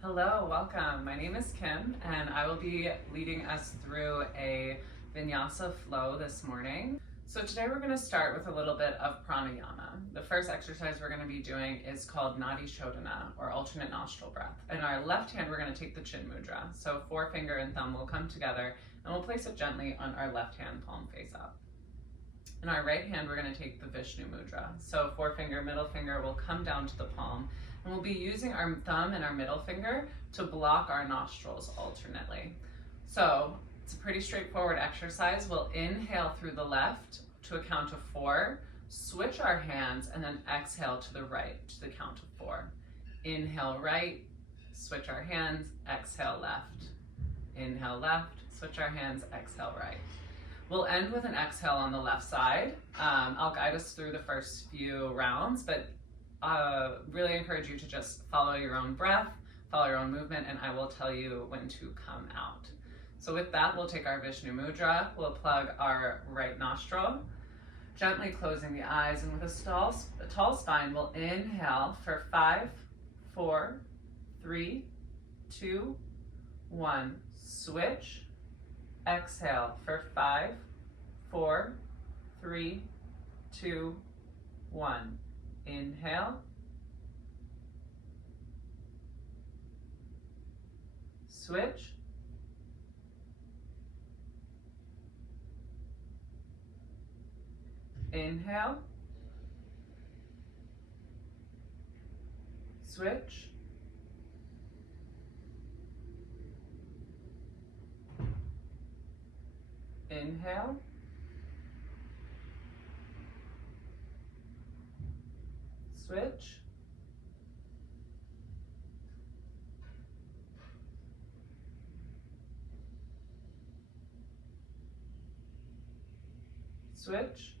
Hello, welcome. My name is Kim, and I will be leading us through a Vinyasa Flow this morning. So today we're going to start with a little bit of pranayama. The first exercise we're going to be doing is called Nadi Shodhana, or alternate nostril breath. In our left hand, we're going to take the chin mudra. So forefinger and thumb will come together, and we'll place it gently on our left hand, palm face up. In our right hand, we're going to take the Vishnu mudra. So forefinger, middle finger will come down to the palm, and we'll be using our thumb and our middle finger to block our nostrils alternately. So it's a pretty straightforward exercise. We'll inhale through the left to a count of 4, switch our hands, and then exhale to the right to the count of 4. Inhale right, switch our hands, exhale left. Inhale left, switch our hands, exhale right. We'll end with an exhale on the left side. I'll guide us through the first few rounds, but really encourage you to just follow your own breath, follow your own movement, and I will tell you when to come out. So with that, we'll take our Vishnu mudra, we'll plug our right nostril, gently closing the eyes, and with a tall spine, we'll inhale for 5, 4, 3, 2, 1, switch. Exhale for 5, 4, 3, 2, 1. Inhale. Switch. Inhale. Switch. Inhale. Switch. Switch.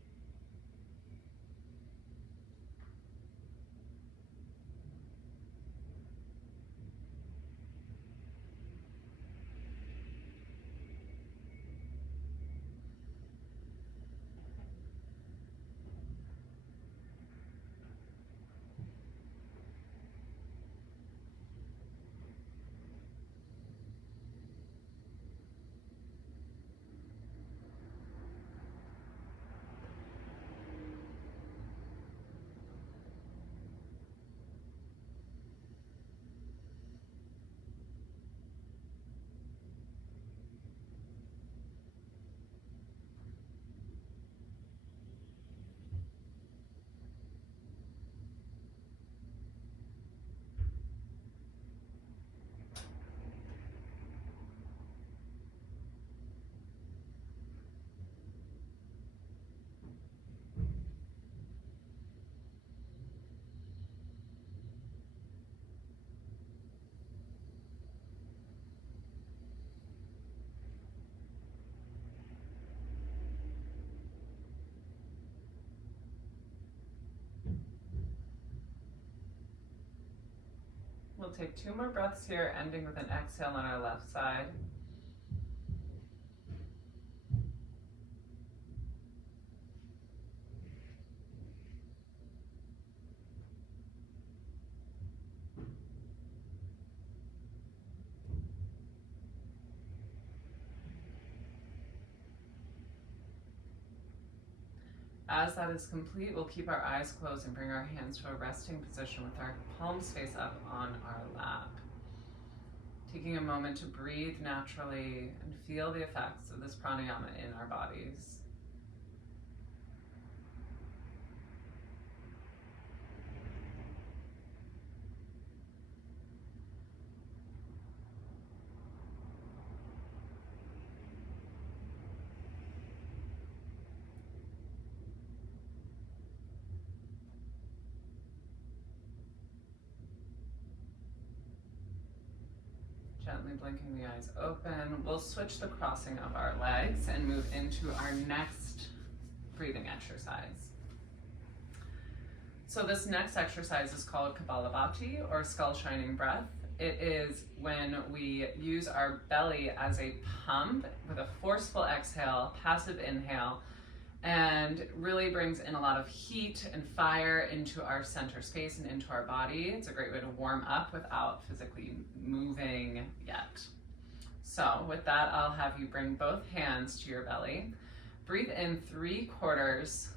We'll take 2 more breaths here, ending with an exhale on our left side. As that is complete, we'll keep our eyes closed and bring our hands to a resting position with our palms face up on our lap. Taking a moment to breathe naturally and feel the effects of this pranayama in our bodies. Gently blinking the eyes open. We'll switch the crossing of our legs and move into our next breathing exercise. So this next exercise is called Kapalabhati, or skull shining breath. It is when we use our belly as a pump with a forceful exhale, passive inhale, and really brings in a lot of heat and fire into our center space and into our body. It's a great way to warm up without physically moving yet. So with that, I'll have you bring both hands to your belly. Breathe in 3/4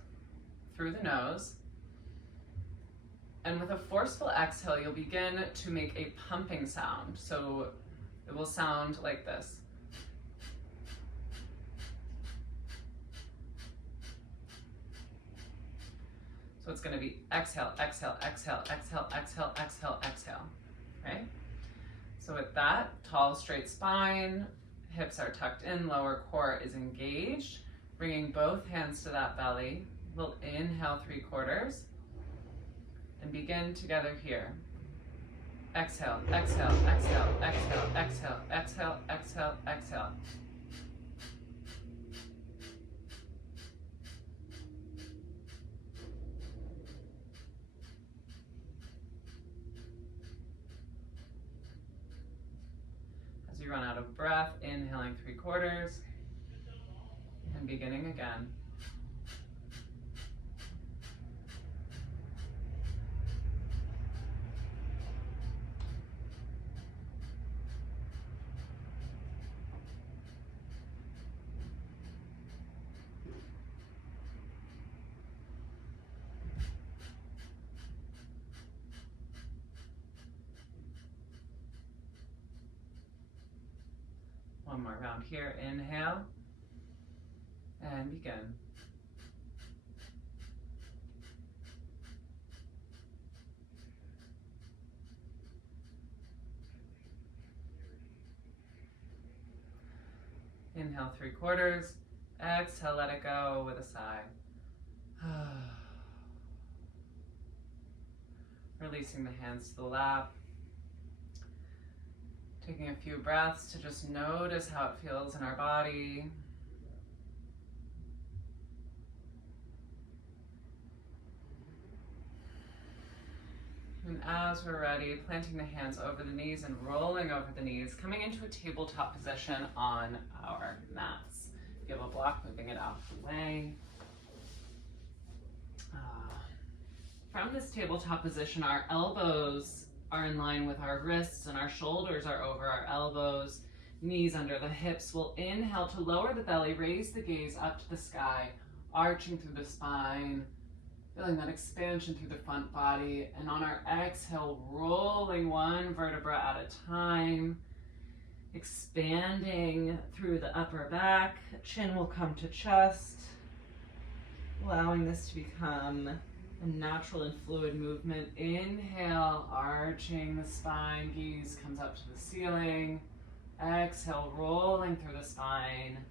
through the nose. And with a forceful exhale, you'll begin to make a pumping sound. So it will sound like this. So it's going to be exhale, exhale, exhale, exhale, exhale, exhale, exhale. Okay? So with that, tall, straight spine, hips are tucked in, lower core is engaged. Bringing both hands to that belly. We'll inhale 3/4 and begin together here. Exhale, exhale, exhale, exhale, exhale, exhale, exhale, exhale. As you run out of breath, inhaling 3/4 and beginning again. One more round here. Inhale and begin. Inhale 3/4. Exhale, let it go with a sigh. Releasing the hands to the lap. Taking a few breaths to just notice how it feels in our body. And as we're ready, planting the hands over the knees and rolling over the knees, coming into a tabletop position on our mats. If you have a block, moving it out of the way. From this tabletop position, our elbows are in line with our wrists and our shoulders are over our elbows, knees under the hips. We'll inhale to lower the belly, raise the gaze up to the sky, arching through the spine, feeling that expansion through the front body. And on our exhale, rolling one vertebra at a time, expanding through the upper back. Chin will come to chest, allowing this to become a natural and fluid movement. Inhale, arching the spine, gaze comes up to the ceiling. Exhale, rolling through the spine.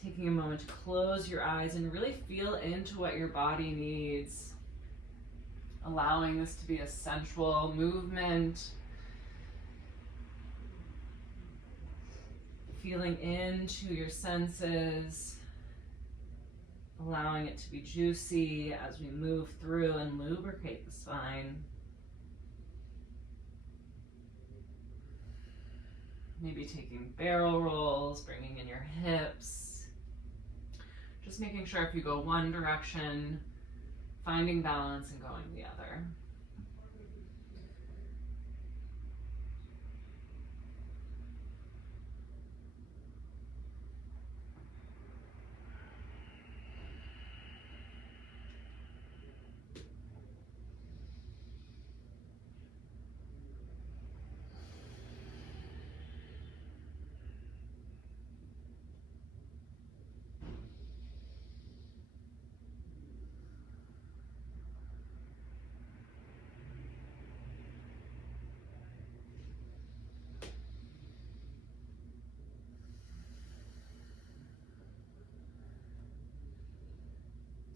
Taking a moment to close your eyes and really feel into what your body needs. Allowing this to be a sensual movement. Feeling into your senses. Allowing it to be juicy as we move through and lubricate the spine. Maybe taking barrel rolls, bringing in your hips. Just making sure if you go one direction, finding balance and going the other.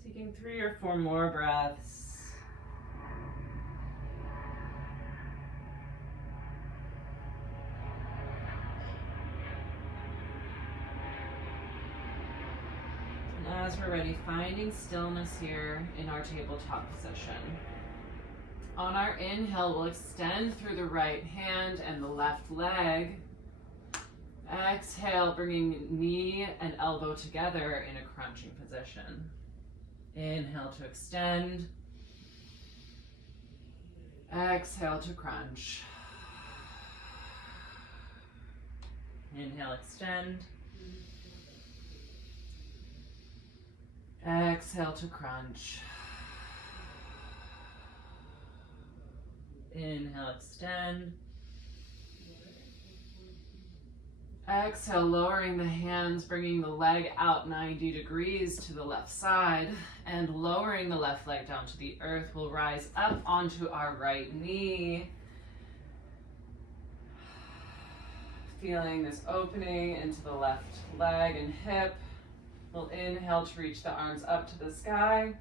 Taking 3 or 4 more breaths. And as we're ready, finding stillness here in our tabletop position. On our inhale, we'll extend through the right hand and the left leg. Exhale, bringing knee and elbow together in a crunching position. Inhale to extend. Exhale to crunch. Inhale, extend. Exhale to crunch. Inhale, extend. Exhale, lowering the hands, bringing the leg out 90 degrees to the left side, and lowering the left leg down to the earth. We'll rise up onto our right knee. Feeling this opening into the left leg and hip. We'll inhale to reach the arms up to the sky.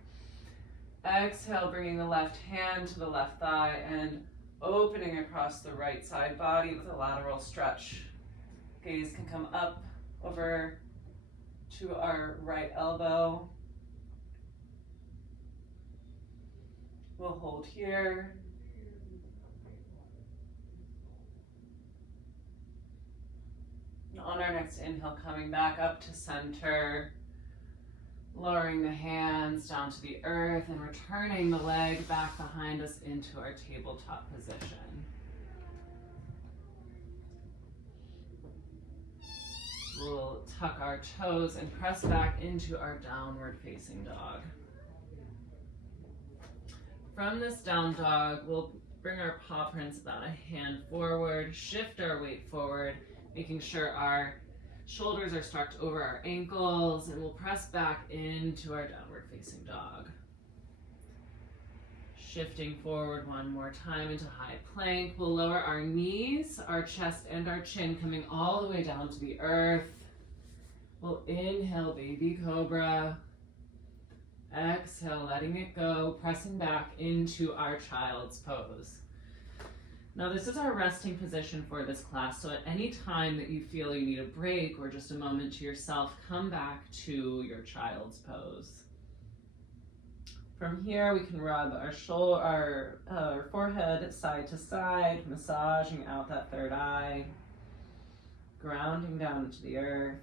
Exhale, bringing the left hand to the left thigh and opening across the right side body with a lateral stretch. Gaze can come up over to our right elbow. We'll hold here. And on our next inhale, coming back up to center, lowering the hands down to the earth and returning the leg back behind us into our tabletop position. We'll tuck our toes and press back into our downward facing dog. From this down dog, we'll bring our paw prints about a hand forward, shift our weight forward, making sure our shoulders are stacked over our ankles, and we'll press back into our downward facing dog. Shifting forward one more time into high plank. We'll lower our knees, our chest, and our chin coming all the way down to the earth. We'll inhale, baby cobra. Exhale, letting it go, pressing back into our child's pose. Now this is our resting position for this class, so at any time that you feel you need a break or just a moment to yourself, come back to your child's pose. From here, we can rub our forehead side to side, massaging out that third eye, grounding down into the earth.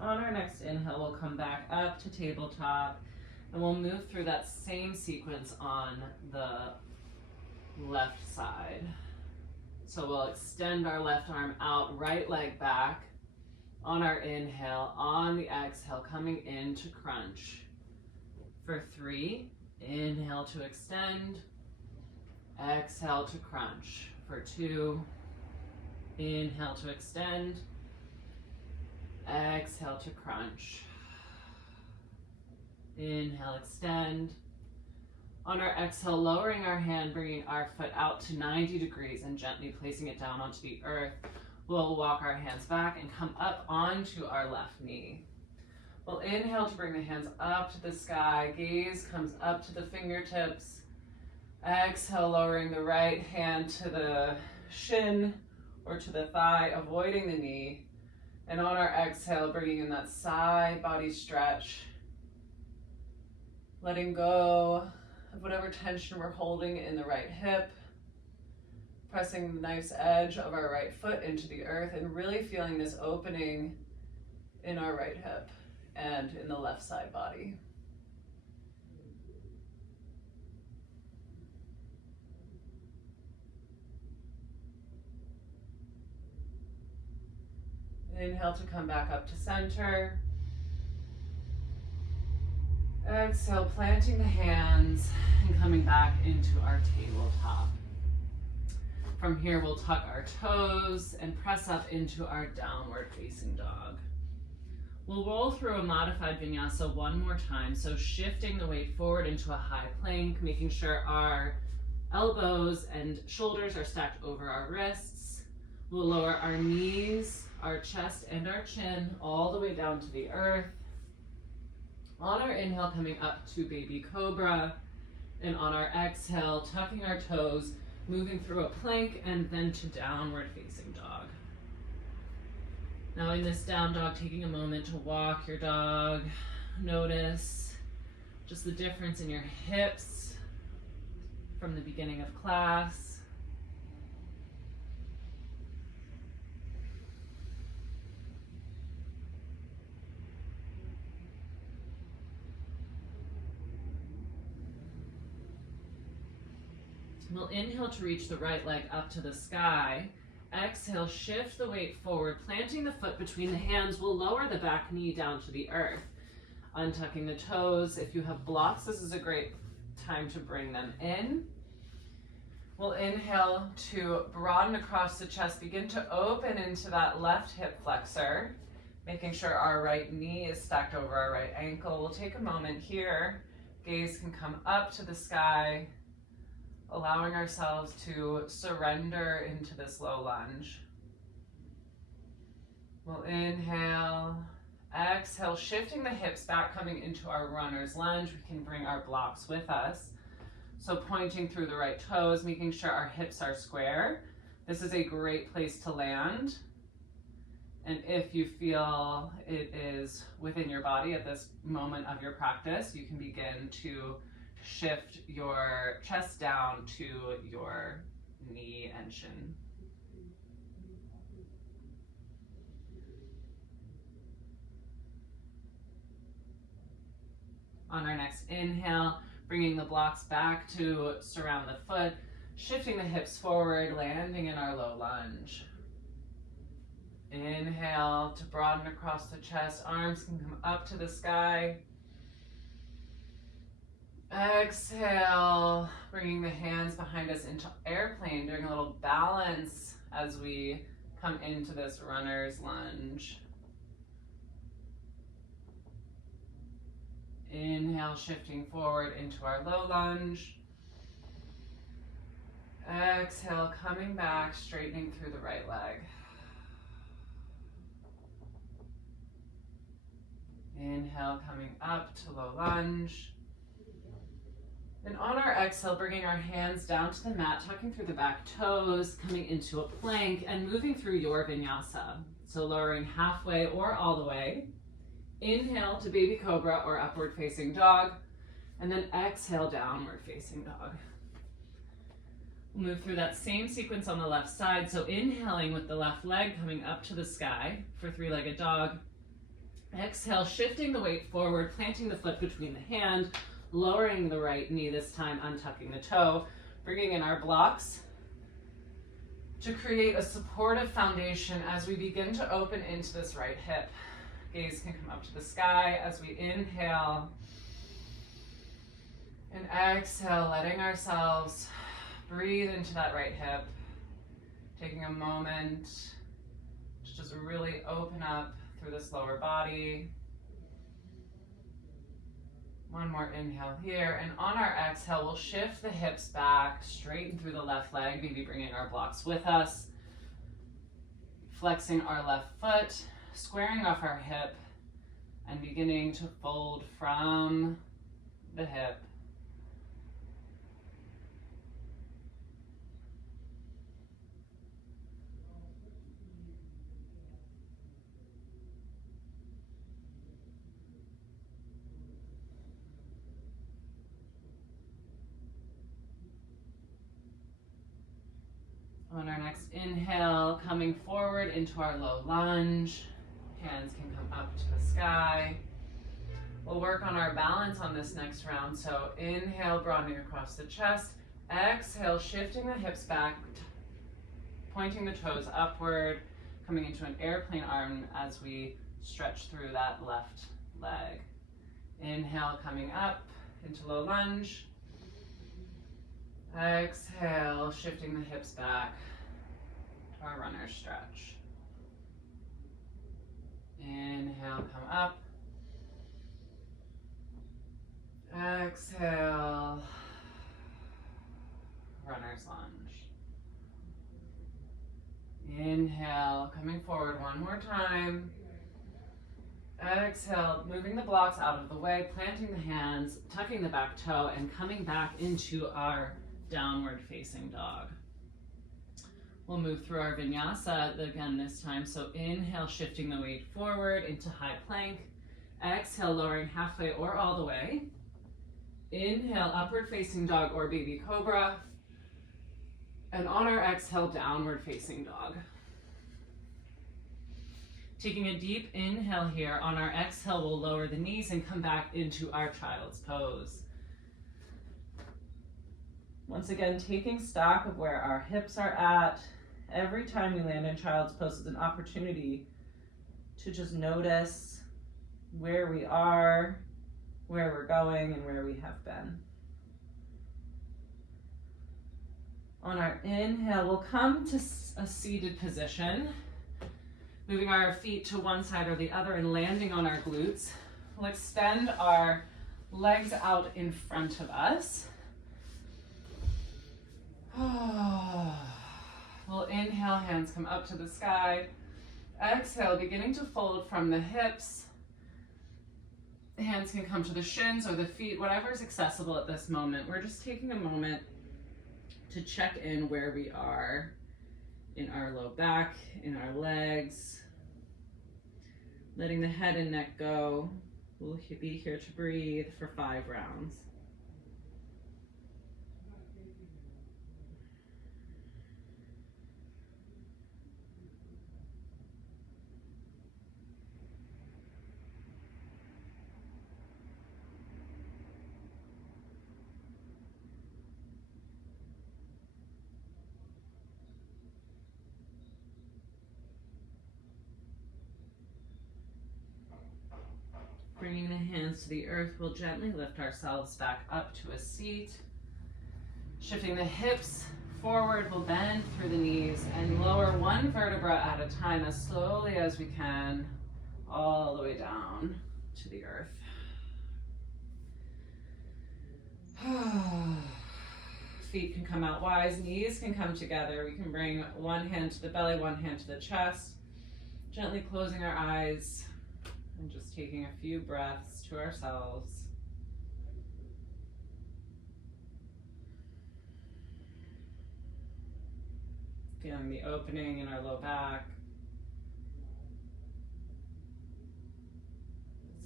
On our next inhale, we'll come back up to tabletop, and we'll move through that same sequence on the left side. So we'll extend our left arm out, right leg back on our inhale. On the exhale, coming into crunch. For 3, inhale to extend, exhale to crunch. For 2, inhale to extend, exhale to crunch. Inhale, extend. On our exhale, lowering our hand, bringing our foot out to 90 degrees and gently placing it down onto the earth. We'll walk our hands back and come up onto our left knee. We'll inhale to bring the hands up to the sky. Gaze comes up to the fingertips. Exhale, lowering the right hand to the shin or to the thigh, avoiding the knee. And on our exhale, bringing in that side body stretch, letting go of whatever tension we're holding in the right hip, pressing the nice edge of our right foot into the earth and really feeling this opening in our right hip and in the left side body. Inhale to come back up to center. Exhale, planting the hands and coming back into our tabletop. From here, we'll tuck our toes and press up into our downward facing dog. We'll roll through a modified vinyasa one more time. So shifting the weight forward into a high plank, making sure our elbows and shoulders are stacked over our wrists. We'll lower our knees, our chest, and our chin all the way down to the earth. On our inhale, coming up to baby cobra. And on our exhale, tucking our toes, moving through a plank and then to downward facing dog. Now in this down dog, taking a moment to walk your dog, notice just the difference in your hips from the beginning of class. We'll inhale to reach the right leg up to the sky. Exhale, shift the weight forward, planting the foot between the hands. We'll lower the back knee down to the earth. Untucking the toes. If you have blocks, this is a great time to bring them in. We'll inhale to broaden across the chest. Begin to open into that left hip flexor, making sure our right knee is stacked over our right ankle. We'll take a moment here. Gaze can come up to the sky, allowing ourselves to surrender into this low lunge. We'll inhale, exhale, shifting the hips back, coming into our runner's lunge. We can bring our blocks with us. So pointing through the right toes, making sure our hips are square. This is a great place to land. And if you feel it is within your body at this moment of your practice, you can begin to shift your chest down to your knee and shin. On our next inhale, bringing the blocks back to surround the foot, shifting the hips forward, landing in our low lunge. Inhale to broaden across the chest, arms can come up to the sky. Exhale, bringing the hands behind us into airplane, doing a little balance as we come into this runner's lunge. Inhale, shifting forward into our low lunge. Exhale, coming back, straightening through the right leg. Inhale, coming up to low lunge. And on our exhale, bringing our hands down to the mat, tucking through the back toes, coming into a plank and moving through your vinyasa. So lowering halfway or all the way. Inhale to baby cobra or upward facing dog, and then exhale, downward facing dog. We'll move through that same sequence on the left side. So inhaling with the left leg coming up to the sky for three-legged dog. Exhale, shifting the weight forward, planting the foot between the hand, lowering the right knee this time, untucking the toe, bringing in our blocks to create a supportive foundation as we begin to open into this right hip. Gaze can come up to the sky as we inhale and exhale, letting ourselves breathe into that right hip, taking a moment to just really open up through this lower body. One more inhale here, and on our exhale, we'll shift the hips back, straighten through the left leg, maybe bringing our blocks with us, flexing our left foot, squaring off our hip, and beginning to fold from the hip. On our next inhale, coming forward into our low lunge. Hands can come up to the sky. We'll work on our balance on this next round. So inhale, broadening across the chest. Exhale, shifting the hips back, pointing the toes upward, coming into an airplane arm as we stretch through that left leg. Inhale, coming up into low lunge. Exhale, shifting the hips back to our runner stretch. Inhale, come up. Exhale, runner's lunge. Inhale, coming forward one more time. Exhale, moving the blocks out of the way, planting the hands, tucking the back toe, and coming back into our downward facing dog. We'll move through our vinyasa again this time. So inhale, shifting the weight forward into high plank. Exhale, lowering halfway or all the way. Inhale, upward facing dog or baby cobra. And on our exhale, downward facing dog. Taking a deep inhale here. On our exhale, we'll lower the knees and come back into our child's pose. Once again, taking stock of where our hips are at. Every time we land in child's pose is an opportunity to just notice where we are, where we're going, and where we have been. On our inhale, we'll come to a seated position, moving our feet to one side or the other and landing on our glutes. We'll extend our legs out in front of us. We'll inhale, hands come up to the sky. Exhale, beginning to fold from the hips. Hands can come to the shins or the feet, whatever is accessible at this moment. We're just taking a moment to check in where we are in our low back, in our legs. Letting the head and neck go. We'll be here to breathe for 5 rounds. Bringing the hands to the earth, we'll gently lift ourselves back up to a seat. Shifting the hips forward, we'll bend through the knees and lower one vertebra at a time as slowly as we can, all the way down to the earth. Feet can come out wide, knees can come together. We can bring one hand to the belly, one hand to the chest, gently closing our eyes. And just taking a few breaths to ourselves. Feeling the opening in our low back.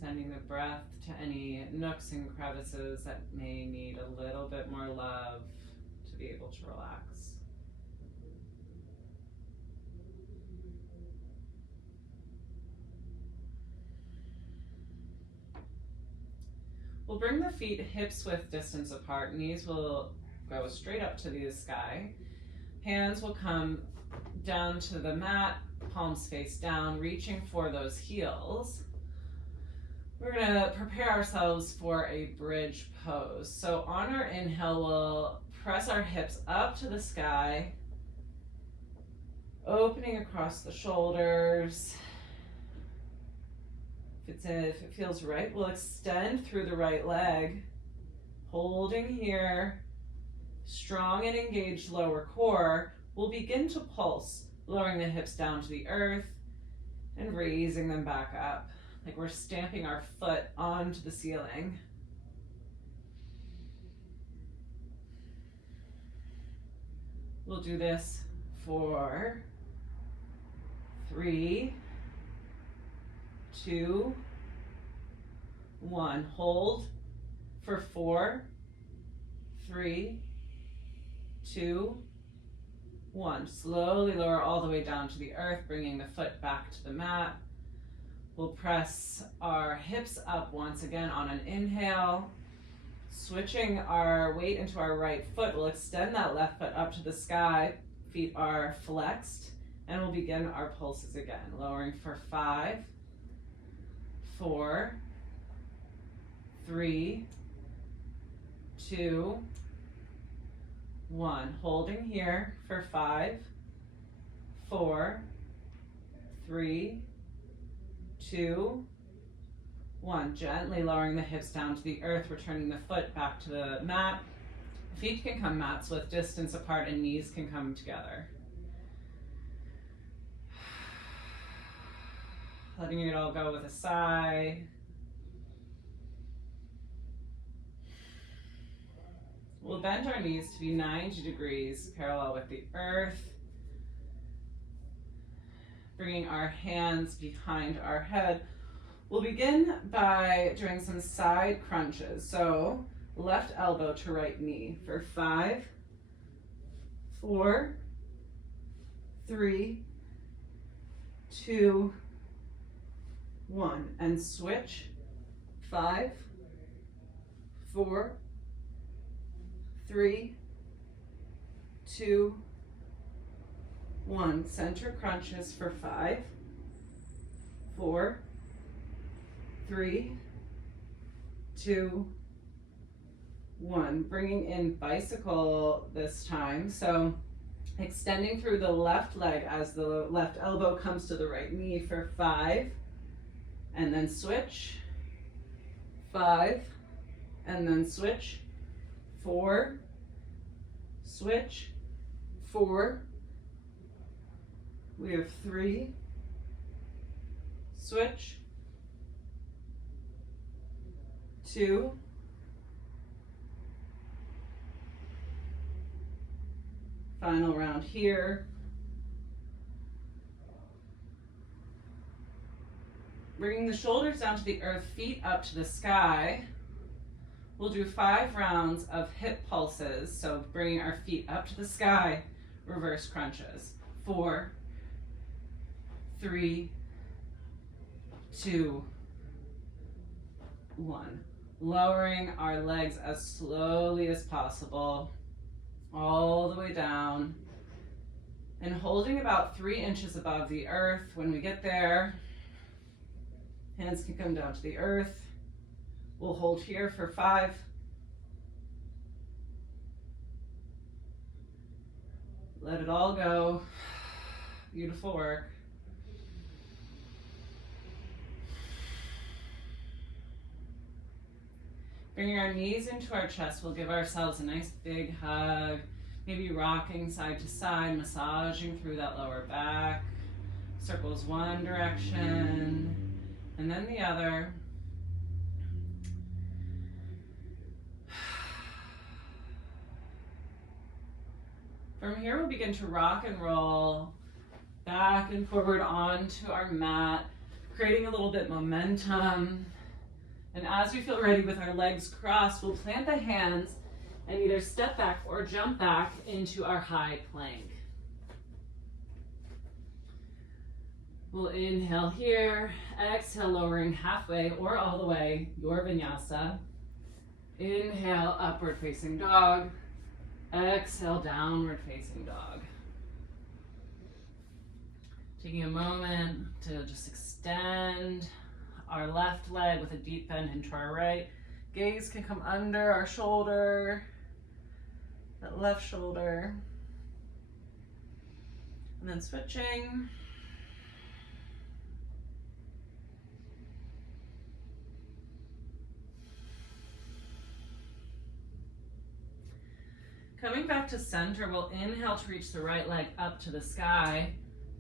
Sending the breath to any nooks and crevices that may need a little bit more love to be able to relax. We'll bring the feet hips width distance apart. Knees will go straight up to the sky. Hands will come down to the mat, palms face down, reaching for those heels. We're gonna prepare ourselves for a bridge pose. So on our inhale, we'll press our hips up to the sky, opening across the shoulders. If it feels right, we'll extend through the right leg, holding here, strong and engaged lower core. We'll begin to pulse, lowering the hips down to the earth and raising them back up, like we're stamping our foot onto the ceiling. We'll do this for 3, 2, 1. Hold for 4, 3, 2, 1. Slowly lower all the way down to the earth, bringing the foot back to the mat. We'll press our hips up once again on an inhale. Switching our weight into our right foot, we'll extend that left foot up to the sky. Feet are flexed, and we'll begin our pulses again. Lowering for 5, 4, 3, 2, 1. Holding here for 5, 4, 3, 2, 1. Gently lowering the hips down to the earth, returning the foot back to the mat. Feet can come mats width distance apart and knees can come together. Letting it all go with a sigh. We'll bend our knees to be 90 degrees parallel with the earth. Bringing our hands behind our head. We'll begin by doing some side crunches. So left elbow to right knee for 5, 4, 3, 2, 1. And switch. 5, 4, 3, 2, 1. Center crunches for 5, 4, 3, 2, 1. Bringing in bicycle this time. So extending through the left leg as the left elbow comes to the right knee for 5, and then switch. 5, and then switch. 4, switch. 4. We have 3, switch. 2, final round here. Bringing the shoulders down to the earth, feet up to the sky. We'll do 5 rounds of hip pulses. So bringing our feet up to the sky, reverse crunches. 4, 3, 2, 1. Lowering our legs as slowly as possible, all the way down, and holding about 3 inches above the earth. When we get there, hands can come down to the earth. We'll hold here for 5, let it all go. Beautiful work. Bringing our knees into our chest, we'll give ourselves a nice big hug, maybe rocking side to side, massaging through that lower back. Circles one direction and then the other. From here, we'll begin to rock and roll back and forward onto our mat, creating a little bit momentum. And as we feel ready with our legs crossed, we'll plant the hands and either step back or jump back into our high plank. We'll inhale here, exhale, lowering halfway or all the way, your vinyasa. Inhale, upward facing dog. Exhale, downward facing dog. Taking a moment to just extend our left leg with a deep bend into our right. Gaze can come under our shoulder, that left shoulder. And then switching. Coming back to center, we'll inhale to reach the right leg up to the sky.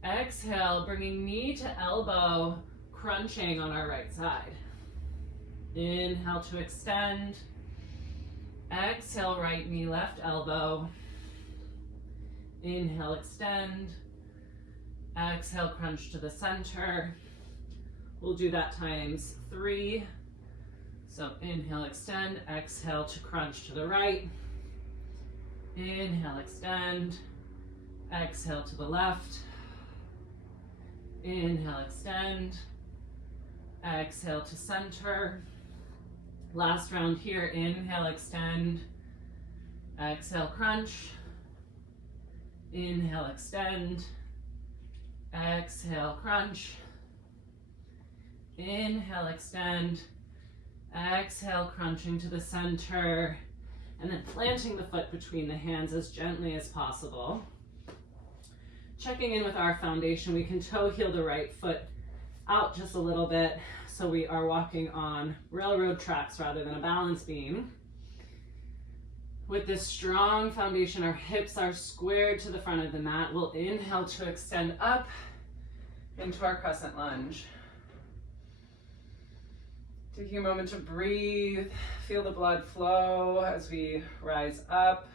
Exhale, bringing knee to elbow, crunching on our right side. Inhale to extend. Exhale, right knee, left elbow. Inhale, extend. Exhale, crunch to the center. We'll do that times 3. So inhale, extend. Exhale to crunch to the right. Inhale, extend. Exhale to the left. Inhale, extend. Exhale to center. Last round here. Inhale, extend. Exhale, crunch. Inhale, extend. Exhale, crunch. Inhale, extend. Exhale, crunching to the center. And then planting the foot between the hands as gently as possible. Checking in with our foundation, we can toe heel the right foot out just a little bit so we are walking on railroad tracks rather than a balance beam. With this strong foundation, our hips are squared to the front of the mat. We'll inhale to extend up into our crescent lunge. Taking a moment to breathe, feel the blood flow as we rise up,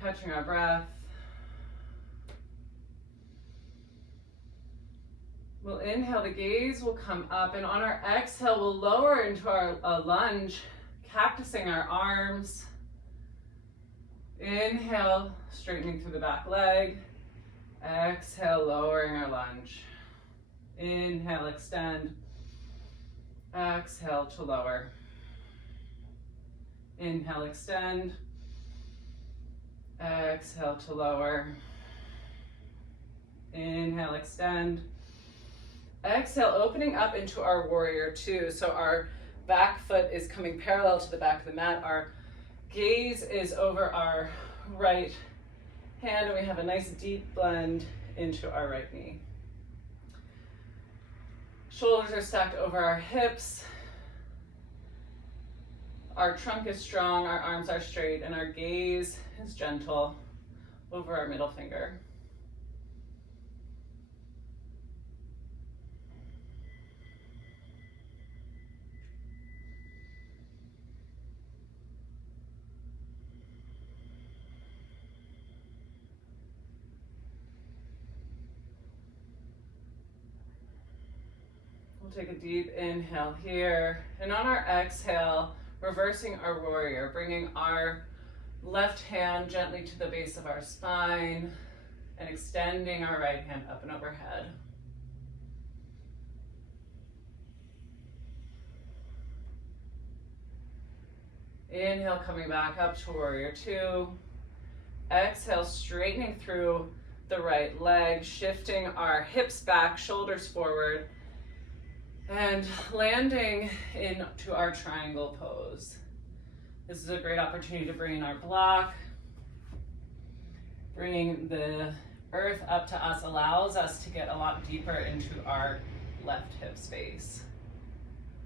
catching our breath. We'll inhale, the gaze will come up, and on our exhale, we'll lower into our lunge, cactusing our arms. Inhale, straightening through the back leg. Exhale, lowering our lunge. Inhale, extend. Exhale to lower. Inhale, extend. Exhale to lower. Inhale, extend. Exhale, opening up into our warrior two. So our back foot is coming parallel to the back of the mat. Our gaze is over our right hand, and we have a nice deep blend into our right knee. Shoulders are stacked over our hips. Our trunk is strong, our arms are straight, and our gaze is gentle over our middle finger. We'll take a deep inhale here, and on our exhale, reversing our warrior, bringing our left hand gently to the base of our spine and extending our right hand up and overhead. Inhale, coming back up to warrior two. Exhale, straightening through the right leg, shifting our hips back, shoulders forward, and landing into our triangle pose. This is a great opportunity to bring in our block. Bringing the earth up to us allows us to get a lot deeper into our left hip space.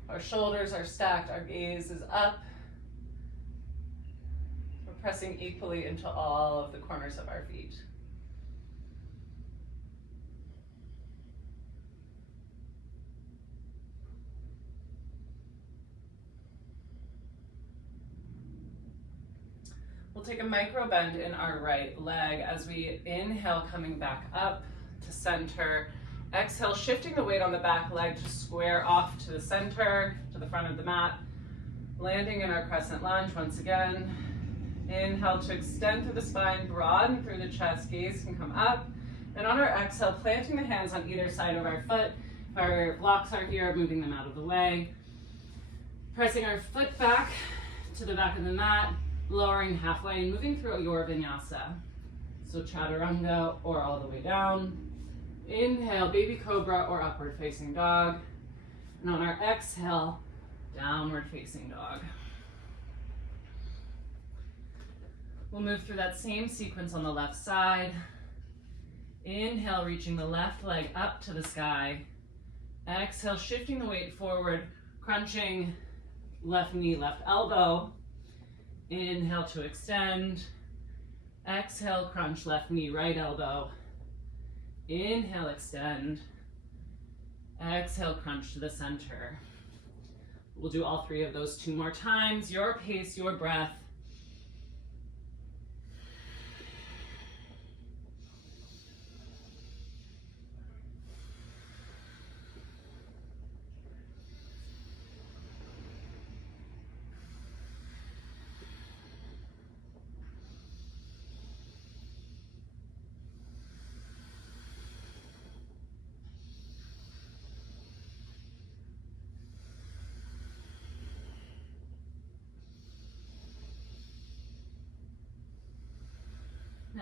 Our shoulders are stacked, our gaze is up. We're pressing equally into all of the corners of our feet. We'll take a micro bend in our right leg as we inhale, coming back up to center. Exhale, shifting the weight on the back leg to square off to the center, to the front of the mat. Landing in our crescent lunge once again. Inhale to extend through the spine, broaden through the chest, gaze can come up. And on our exhale, planting the hands on either side of our foot. If our blocks are here, moving them out of the way. Pressing our foot back to the back of the mat. Lowering halfway and moving through your vinyasa. So chaturanga or all the way down. Inhale, baby cobra or upward facing dog. And on our exhale, downward facing dog. We'll move through that same sequence on the left side. Inhale, reaching the left leg up to the sky. Exhale, shifting the weight forward, crunching left knee, left elbow. Inhale to extend. Exhale, crunch left knee, right elbow. Inhale, extend. Exhale, crunch to the center. We'll do all three of those 2 more times. Your pace, your breath.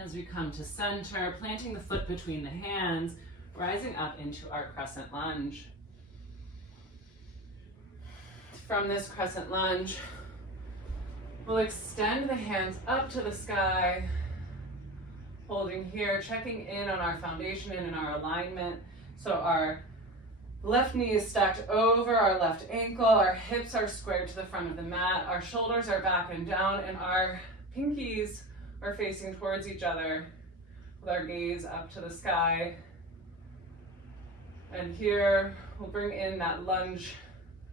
As we come to center, planting the foot between the hands, rising up into our crescent lunge. From this crescent lunge, we'll extend the hands up to the sky, holding here, checking in on our foundation and in our alignment. So our left knee is stacked over our left ankle, our hips are squared to the front of the mat, our shoulders are back and down, and our pinkies are facing towards each other with our gaze up to the sky. And here we'll bring in that lunge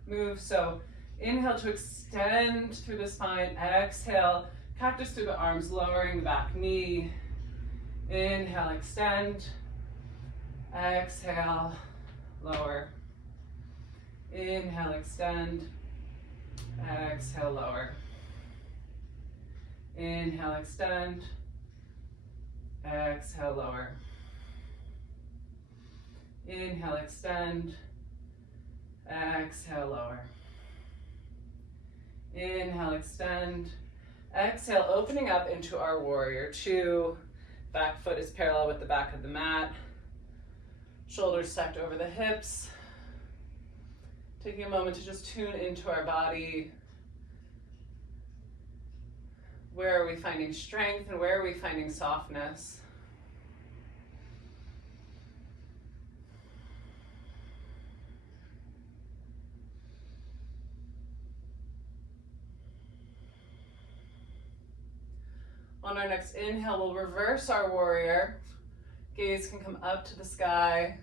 move. So inhale to extend through the spine. Exhale, cactus through the arms, lowering the back knee. Inhale, extend. Exhale, lower. Inhale, extend. Exhale, lower. Inhale, extend. Exhale, lower. Inhale, extend. Exhale, lower. Inhale, extend. Exhale, opening up into our warrior two. Back foot is parallel with the back of the mat. Shoulders stacked over the hips. Taking a moment to just tune into our body. Where are we finding strength and where are we finding softness? On our next inhale, we'll reverse our warrior. Gaze can come up to the sky.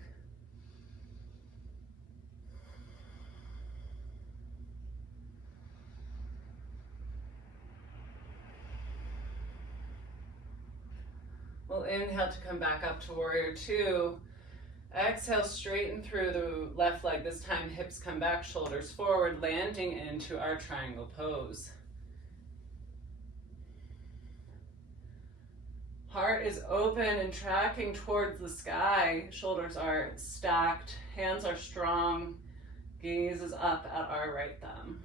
We'll inhale to come back up to warrior two. Exhale, straighten through the left leg. This time, hips come back, shoulders forward, landing into our triangle pose. Heart is open and tracking towards the sky. Shoulders are stacked, hands are strong, gaze is up at our right thumb.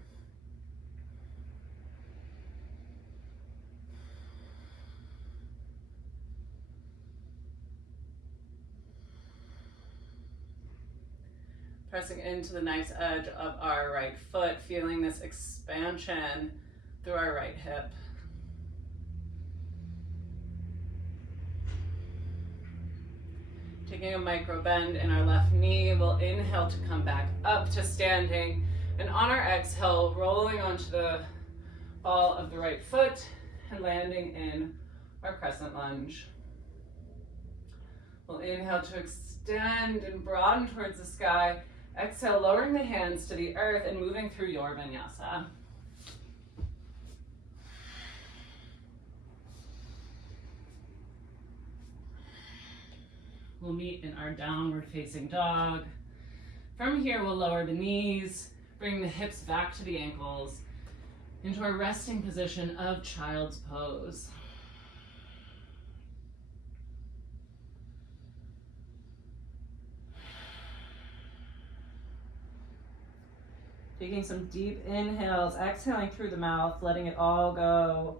Pressing into the nice edge of our right foot, feeling this expansion through our right hip. Taking a micro bend in our left knee, we'll inhale to come back up to standing, and on our exhale, rolling onto the ball of the right foot and landing in our crescent lunge. We'll inhale to extend and broaden towards the sky. Exhale, lowering the hands to the earth and moving through your vinyasa. We'll meet in our downward facing dog. From here, we'll lower the knees, bring the hips back to the ankles, into our resting position of child's pose. Taking some deep inhales, exhaling through the mouth, letting it all go.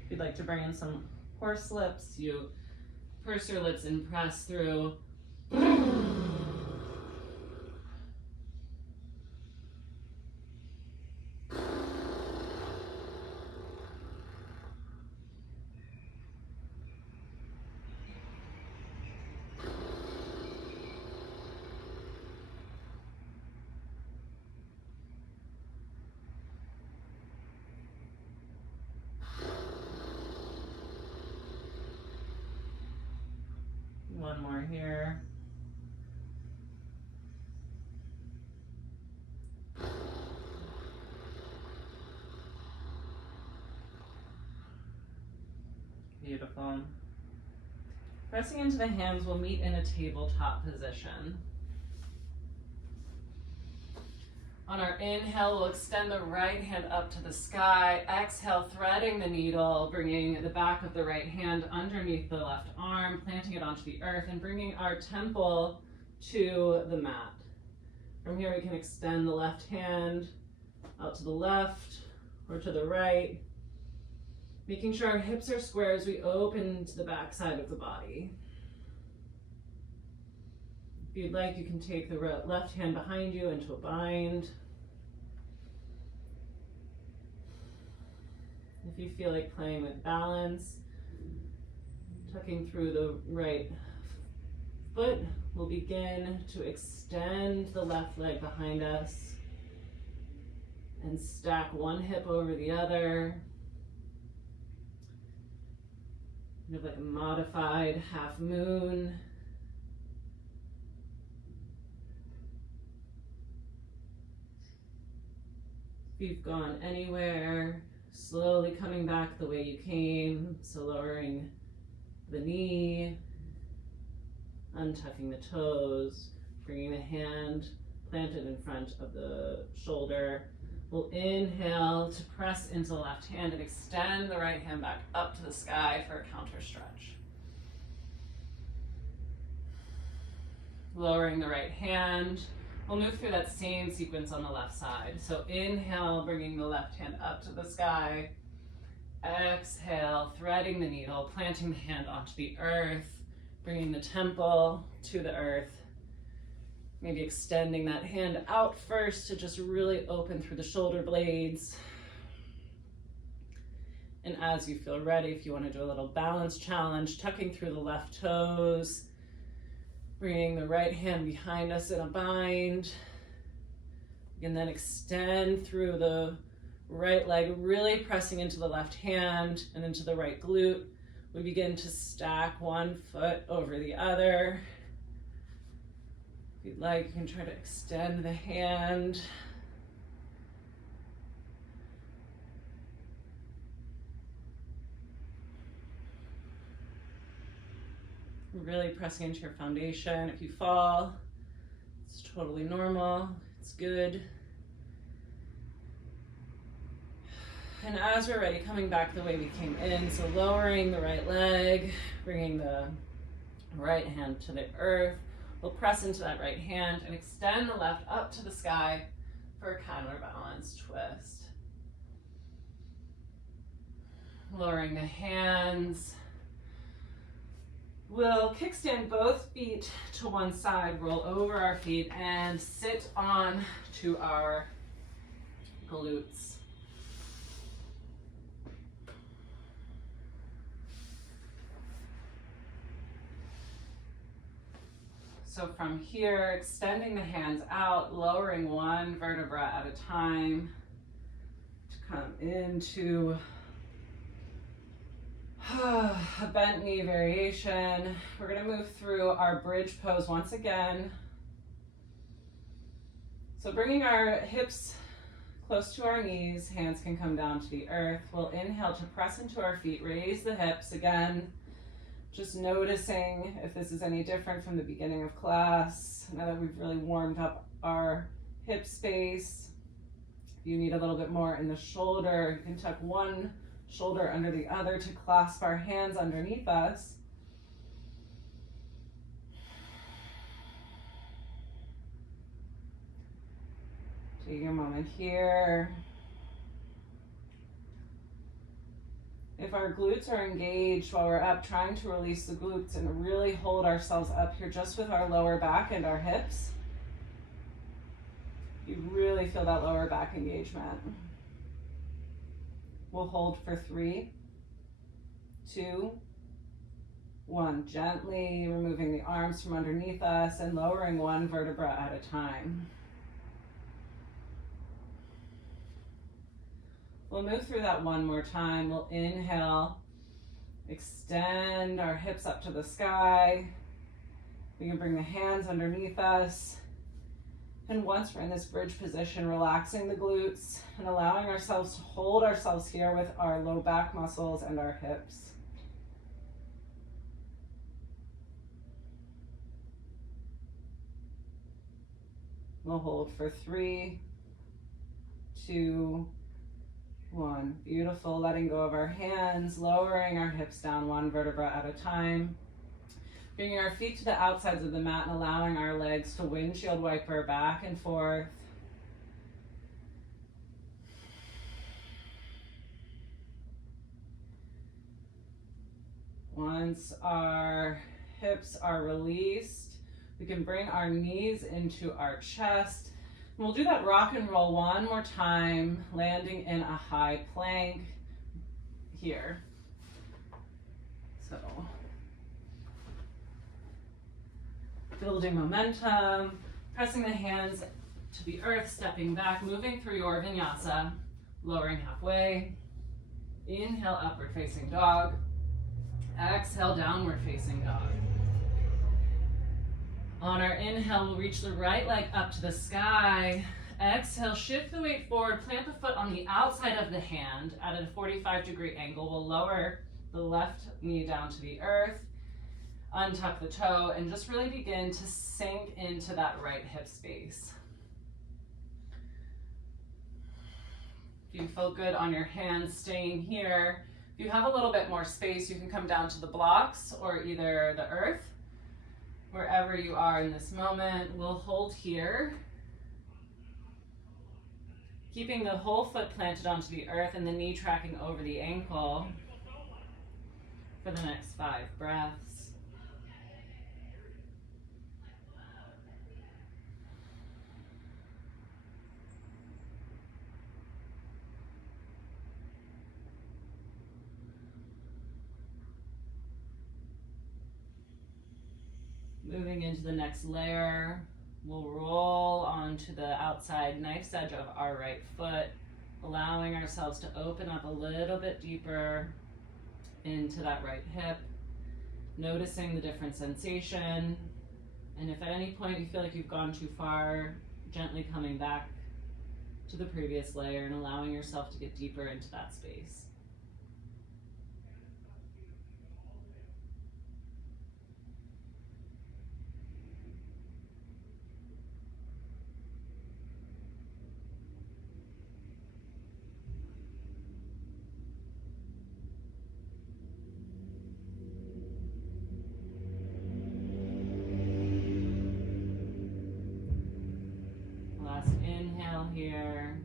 If you'd like to bring in some horse lips, you purse your lips and press through. One more here. Beautiful. Pressing into the hands, we'll meet in a tabletop position. On our inhale, we'll extend the right hand up to the sky. Exhale, threading the needle, bringing the back of the right hand underneath the left arm, planting it onto the earth, and bringing our temple to the mat. From here, we can extend the left hand out to the left or to the right, making sure our hips are square as we open to the back side of the body. If you'd like, you can take the left hand behind you into a bind. If you feel like playing with balance, tucking through the right foot, we'll begin to extend the left leg behind us and stack one hip over the other. Kind of like a modified half moon. If you've gone anywhere, slowly coming back the way you came, so lowering the knee, untucking the toes, bringing the hand planted in front of the shoulder. We'll inhale to press into the left hand and extend the right hand back up to the sky for a counter stretch. Lowering the right hand. We'll move through that same sequence on the left side. So inhale, bringing the left hand up to the sky. Exhale, threading the needle, planting the hand onto the earth, bringing the temple to the earth. Maybe extending that hand out first to just really open through the shoulder blades. And as you feel ready, if you want to do a little balance challenge, tucking through the left toes, bringing the right hand behind us in a bind. And then extend through the right leg, really pressing into the left hand and into the right glute. We begin to stack one foot over the other. If you'd like, you can try to extend the hand. Really pressing into your foundation. If you fall, it's totally normal. It's good. And as we're ready, coming back the way we came in, so lowering the right leg, bringing the right hand to the earth. We'll press into that right hand and extend the left up to the sky for a counterbalance twist. Lowering the hands. We'll kickstand both feet to one side, roll over our feet, and sit on to our glutes. So from here, extending the hands out, lowering one vertebra at a time to come into a bent knee variation. We're going to move through our bridge pose once again. So bringing our hips close to our knees, hands can come down to the earth. We'll inhale to press into our feet, raise the hips again. Just noticing if this is any different from the beginning of class. Now that we've really warmed up our hip space, if you need a little bit more in the shoulder, you can tuck one shoulder under the other to clasp our hands underneath us. Taking a moment here. If our glutes are engaged while we're up, trying to release the glutes and really hold ourselves up here just with our lower back and our hips. You really feel that lower back engagement. We'll hold for 3, 2, 1. Gently removing the arms from underneath us and lowering one vertebra at a time. We'll move through that one more time. We'll inhale, extend our hips up to the sky. We can bring the hands underneath us. And once we're in this bridge position, relaxing the glutes and allowing ourselves to hold ourselves here with our low back muscles and our hips. We'll hold for 3, 2, 1. Beautiful. Letting go of our hands, lowering our hips down one vertebra at a time. Bringing our feet to the outsides of the mat and allowing our legs to windshield wiper back and forth. Once our hips are released, we can bring our knees into our chest. And we'll do that rock and roll one more time, landing in a high plank here. So, building momentum, pressing the hands to the earth, stepping back, moving through your vinyasa, lowering halfway. Inhale, upward facing dog. Exhale, downward facing dog. On our inhale, we'll reach the right leg up to the sky. Exhale, shift the weight forward, plant the foot on the outside of the hand at a 45-degree angle. We'll lower the left knee down to the earth, untuck the toe, and just really begin to sink into that right hip space. If you feel good on your hands staying here, if you have a little bit more space, you can come down to the blocks or either the earth. Wherever you are in this moment, we'll hold here, keeping the whole foot planted onto the earth and the knee tracking over the ankle for the next 5 breaths. Moving into the next layer, we'll roll onto the outside knife's edge of our right foot, allowing ourselves to open up a little bit deeper into that right hip, noticing the different sensation. And if at any point you feel like you've gone too far, gently coming back to the previous layer and allowing yourself to get deeper into that space. Inhale here.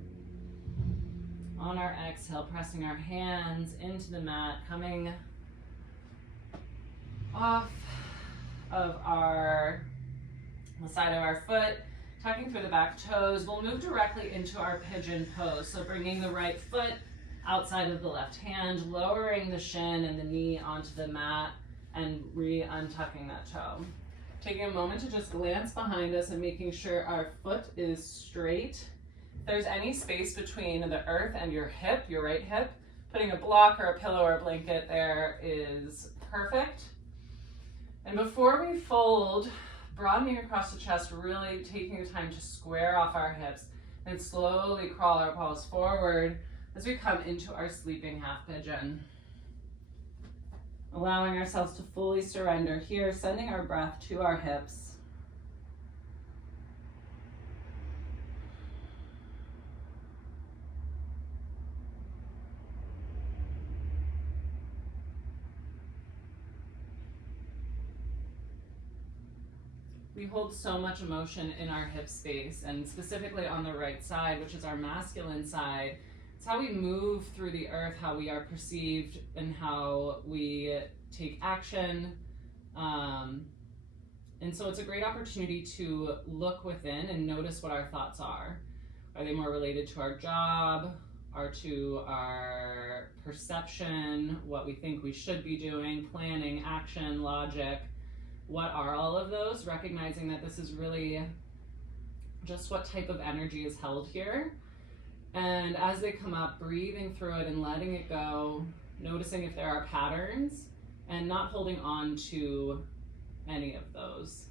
On our exhale, pressing our hands into the mat, coming off of the side of our foot, tucking through the back toes. We'll move directly into our pigeon pose. So bringing the right foot outside of the left hand, lowering the shin and the knee onto the mat, and re-untucking that toe. Taking a moment to just glance behind us and making sure our foot is straight. If there's any space between the earth and your hip, your right hip, putting a block or a pillow or a blanket there is perfect. And before we fold, broadening across the chest, really taking the time to square off our hips and slowly crawl our paws forward as we come into our sleeping half pigeon. Allowing ourselves to fully surrender here, sending our breath to our hips. We hold so much emotion in our hip space, and specifically on the right side, which is our masculine side. It's how we move through the earth, how we are perceived, and how we take action. And so it's a great opportunity to look within and notice what our thoughts are. Are they more related to our job, or to our perception, what we think we should be doing, planning, action, logic? What are all of those? Recognizing that this is really just what type of energy is held here. And as they come up, breathing through it and letting it go, noticing if there are patterns and not holding on to any of those.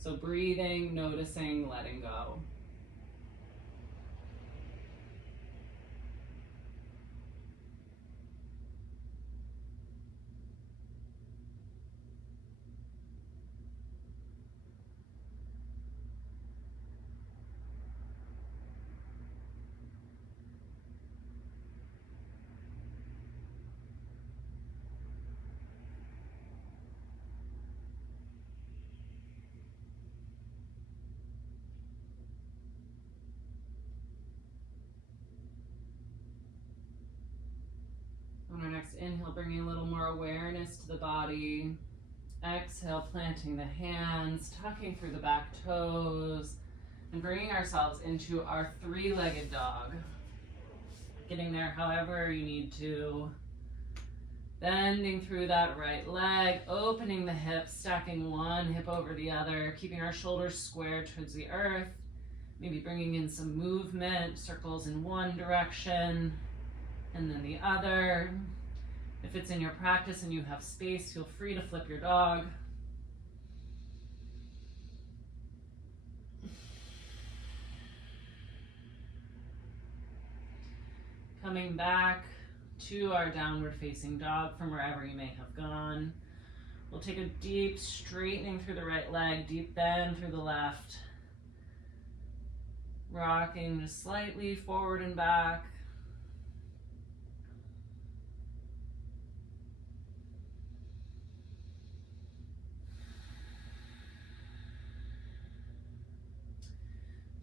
So breathing, noticing, letting go. On our next inhale, bringing a little more awareness to the body. Exhale, planting the hands, tucking through the back toes, and bringing ourselves into our 3-legged dog. Getting there however you need to. Bending through that right leg, opening the hips, stacking one hip over the other, keeping our shoulders squared towards the earth. Maybe bringing in some movement, circles in one direction and then the other. If it's in your practice and you have space, feel free to flip your dog. coming back to our downward facing dog from wherever you may have gone. We'll take a deep straightening through the right leg, deep bend through the left. Rocking just slightly forward and back.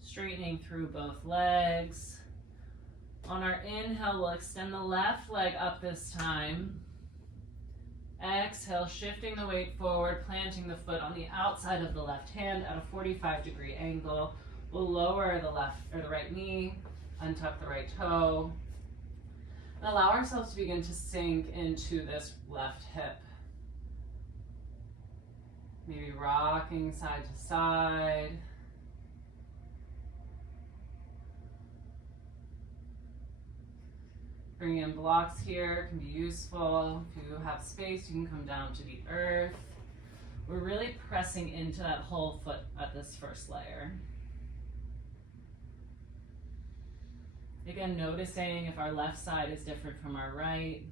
Straightening through both legs. On our inhale, we'll extend the left leg up this time. Exhale, shifting the weight forward, planting the foot on the outside of the left hand at a 45-degree angle. We'll lower the left or the right knee, untuck the right toe, and allow ourselves to begin to sink into this left hip. Maybe rocking side to side. Bringing in blocks here can be useful. If you have space, you can come down to the earth. We're really pressing into that whole foot at this first layer. Again, noticing if our left side is different from our right.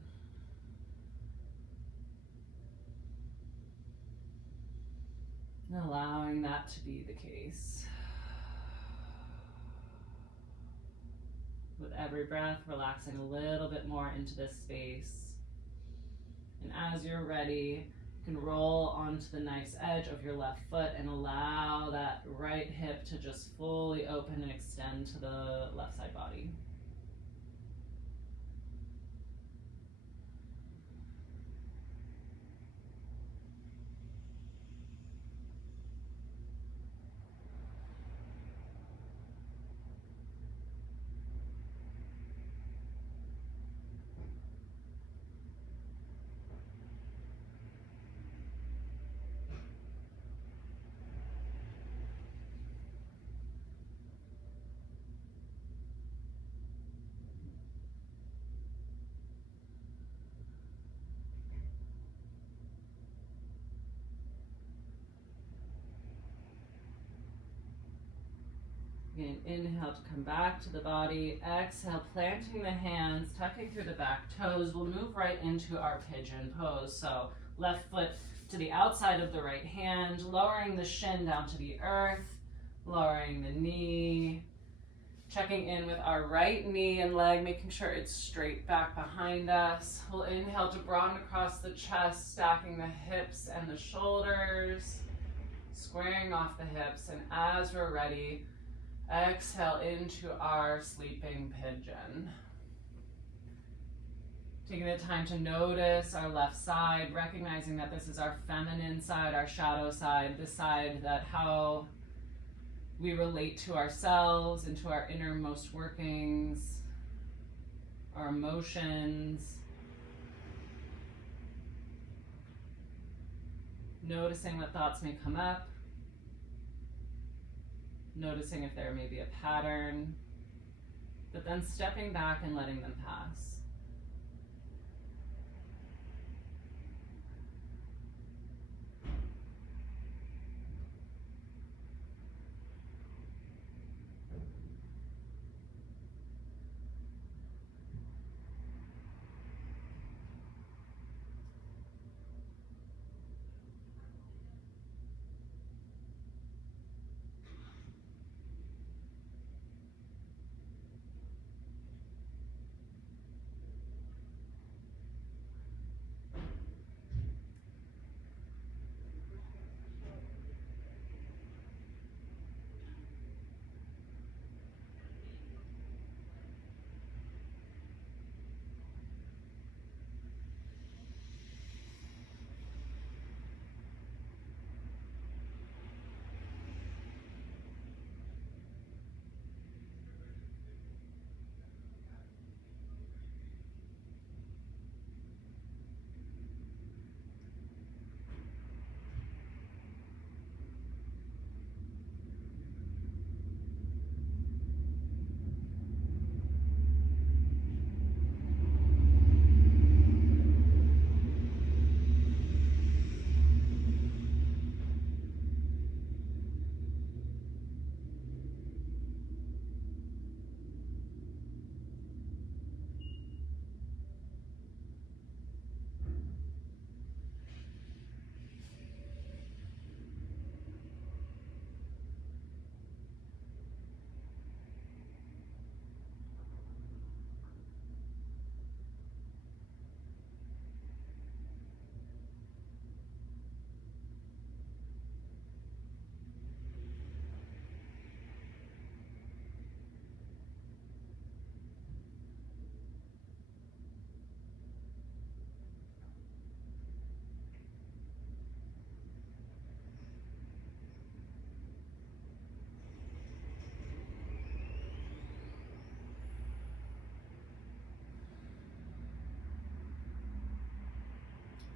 And allowing that to be the case. With every breath, relaxing a little bit more into this space. And as you're ready, you can roll onto the nice edge of your left foot and allow that right hip to just fully open and extend to the left side body. Again, inhale to come back to the body. Exhale, planting the hands, tucking through the back toes. We'll move right into our pigeon pose. So left foot to the outside of the right hand, lowering the shin down to the earth, lowering the knee, checking in with our right knee and leg, making sure it's straight back behind us. We'll inhale to broaden across the chest, stacking the hips and the shoulders, squaring off the hips, and as we're ready, exhale into our sleeping pigeon. Taking the time to notice our left side, recognizing that this is our feminine side, our shadow side, the side that how we relate to ourselves and to our innermost workings, our emotions. Noticing what thoughts may come up. Noticing if there may be a pattern, but then stepping back and letting them pass.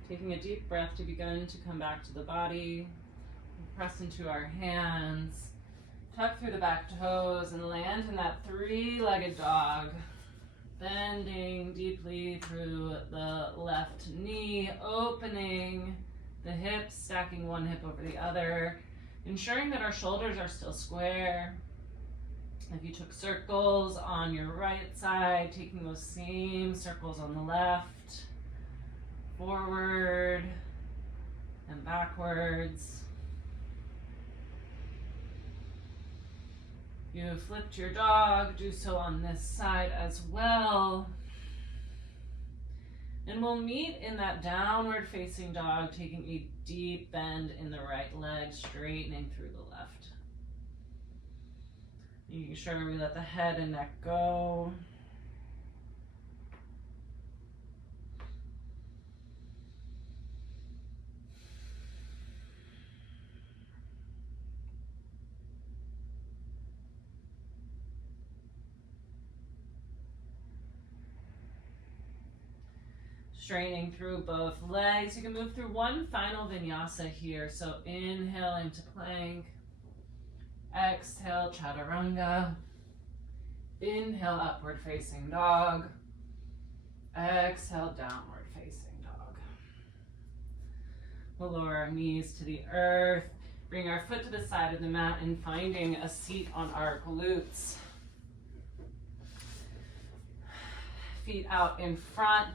Taking a deep breath to begin to come back to the body. Press into our hands. Tuck through the back toes and land in that three-legged dog. Bending deeply through the left knee, opening the hips, stacking one hip over the other, ensuring that our shoulders are still square. If you took circles on your right side, taking those same circles on the left, forward and backwards. You have flipped your dog, do so on this side as well. And we'll meet in that downward facing dog, taking a deep bend in the right leg, straightening through the left. Making sure we let the head and neck go. Straightening through both legs. You can move through one final vinyasa here. So inhale into plank. Exhale, chaturanga. Inhale, upward facing dog. Exhale, downward facing dog. We'll lower our knees to the earth. Bring our foot to the side of the mat and finding a seat on our glutes. Feet out in front.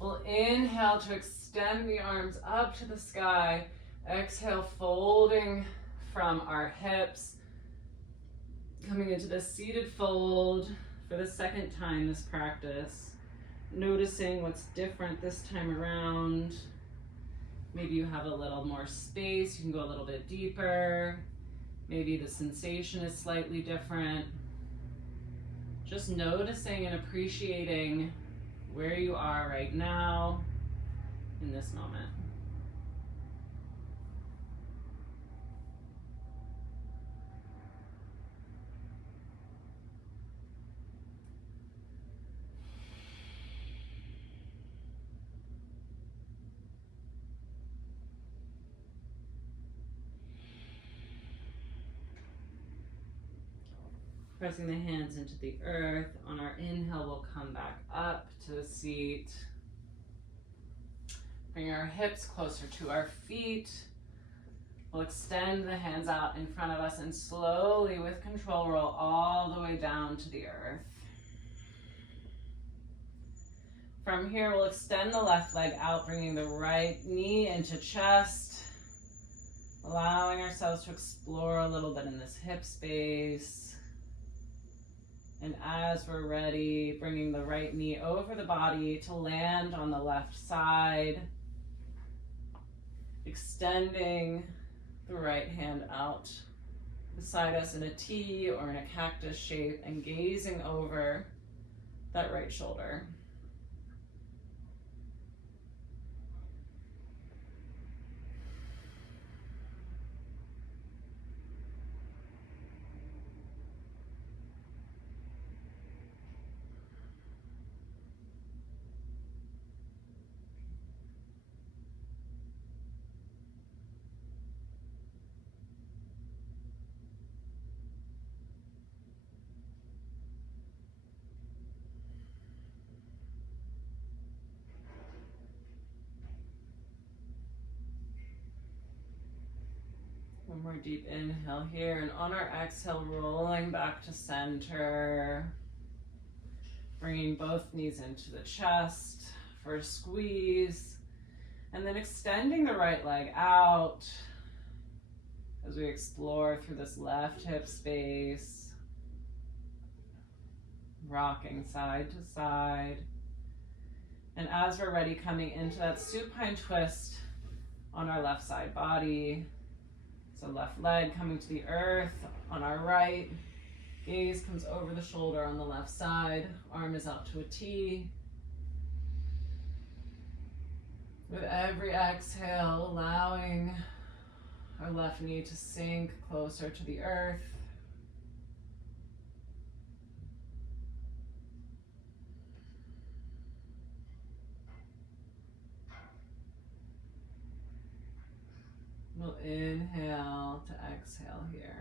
We'll inhale to extend the arms up to the sky. Exhale, folding from our hips. Coming into the seated fold for the second time this practice. Noticing what's different this time around. Maybe you have a little more space. You can go a little bit deeper. Maybe the sensation is slightly different. Just noticing and appreciating where you are right now in this moment. Pressing the hands into the earth. On our inhale, we'll come back up to the seat. Bring our hips closer to our feet. We'll extend the hands out in front of us and slowly, with control, roll all the way down to the earth. From here, we'll extend the left leg out, bringing the right knee into chest. Allowing ourselves to explore a little bit in this hip space. And as we're ready, bringing the right knee over the body to land on the left side. Extending the right hand out beside us in a T or in a cactus shape and gazing over that right shoulder. One more deep inhale here, and on our exhale, rolling back to center. Bringing both knees into the chest for a squeeze, and then extending the right leg out as we explore through this left hip space. Rocking side to side. And as we're ready, coming into that supine twist on our left side body. So left leg coming to the earth on our right. Gaze comes over the shoulder on the left side. Arm is out to a T. With every exhale, allowing our left knee to sink closer to the earth. We'll inhale to exhale here.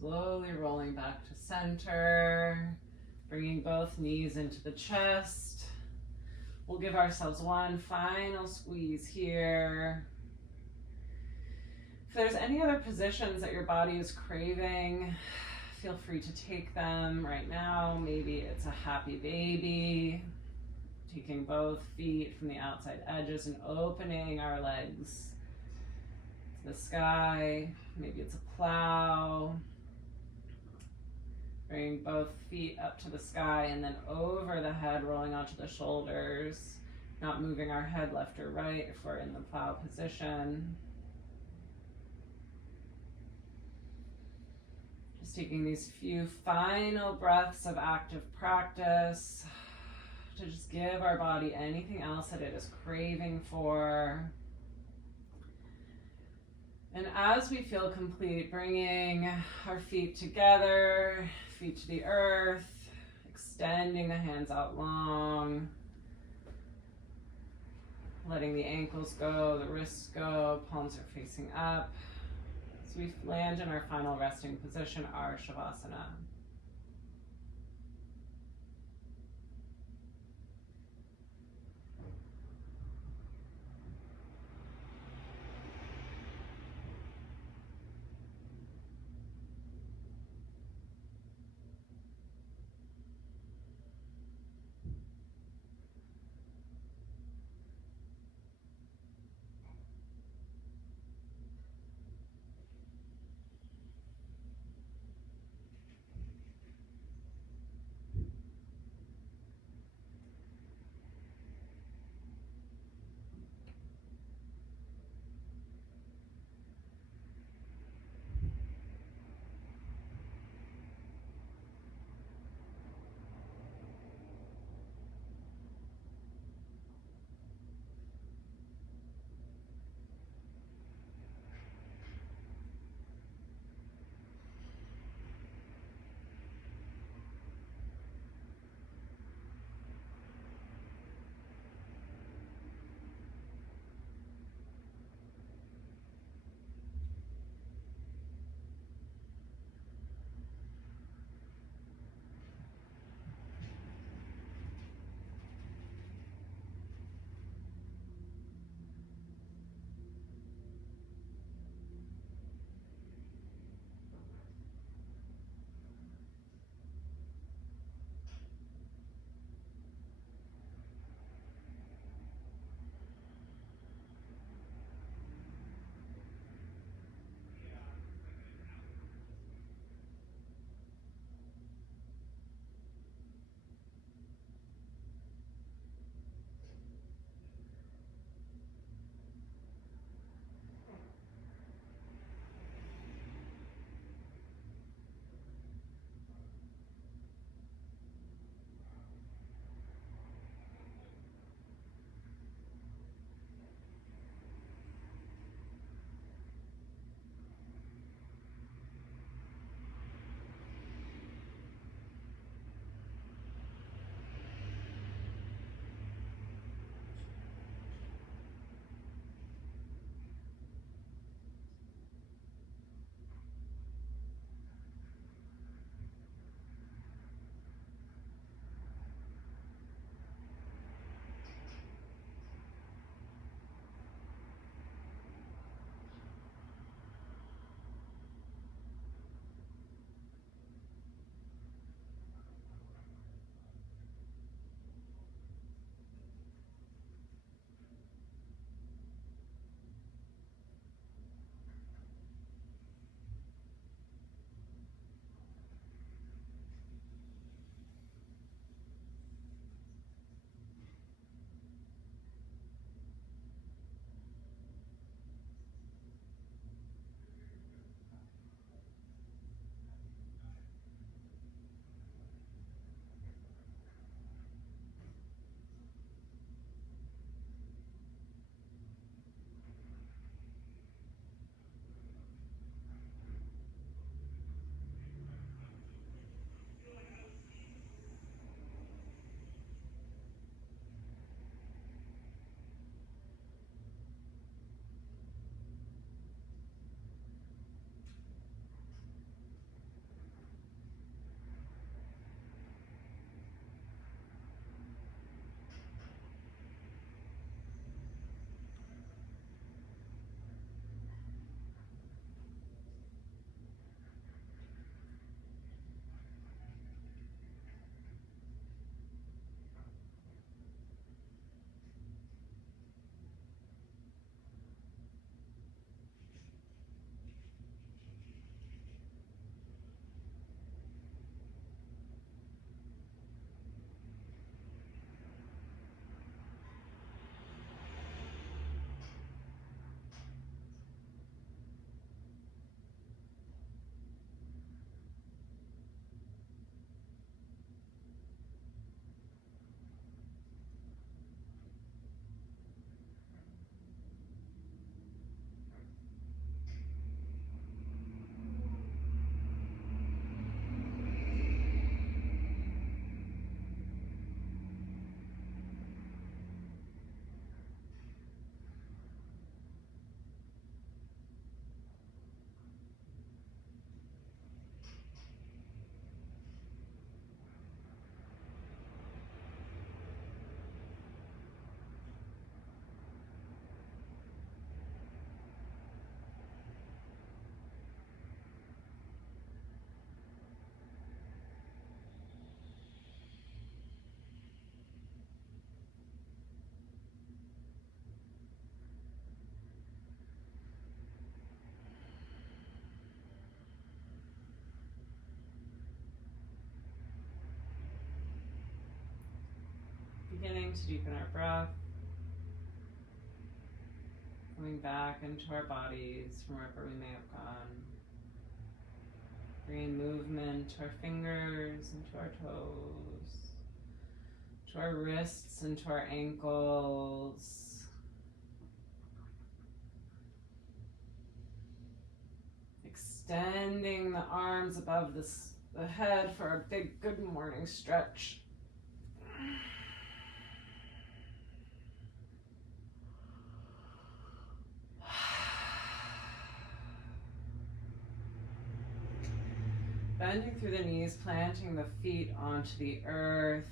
Slowly rolling back to center, bringing both knees into the chest. We'll give ourselves one final squeeze here. If there's any other positions that your body is craving, feel free to take them right now. Maybe it's a happy baby, taking both feet from the outside edges and opening our legs to the sky. Maybe it's a plow. Bring both feet up to the sky and then over the head, rolling onto the shoulders, not moving our head left or right if we're in the plow position. Just taking these few final breaths of active practice to just give our body anything else that it is craving for. And as we feel complete, bringing our feet together, feet to the earth, extending the hands out long, letting the ankles go, the wrists go, palms are facing up. As we land in our final resting position, our Shavasana. Beginning to deepen our breath. Coming back into our bodies from wherever we may have gone. Bringing movement to our fingers and to our toes, to our wrists and to our ankles. Extending the arms above the head for a big good morning stretch. Bending through the knees, planting the feet onto the earth.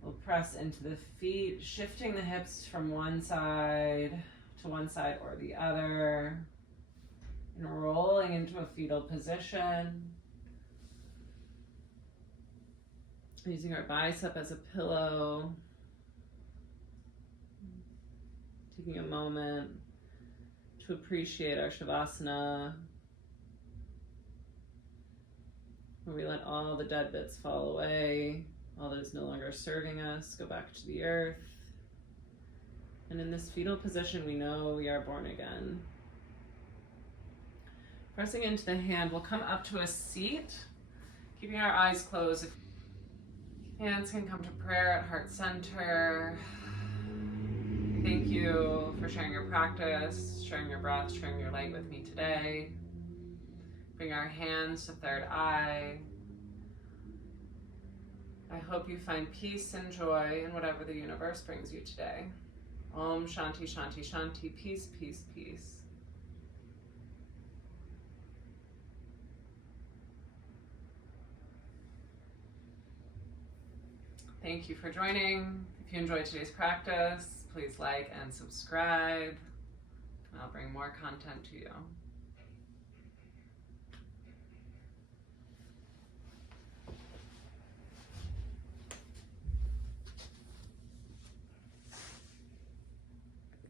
We'll press into the feet, shifting the hips from one side to one side or the other, and rolling into a fetal position. Using our bicep as a pillow. Taking a moment to appreciate our Shavasana, where we let all the dead bits fall away, all that is no longer serving us, go back to the earth. And in this fetal position, we know we are born again. Pressing into the hand, we'll come up to a seat, keeping our eyes closed. Hands can come to prayer at heart center. Thank you for sharing your practice, sharing your breath, sharing your light with me today. Bring our hands to third eye. I hope you find peace and joy in whatever the universe brings you today. Om Shanti Shanti Shanti. Peace, peace, peace. Thank you for joining. If you enjoyed today's practice, please like and subscribe, and I'll bring more content to you.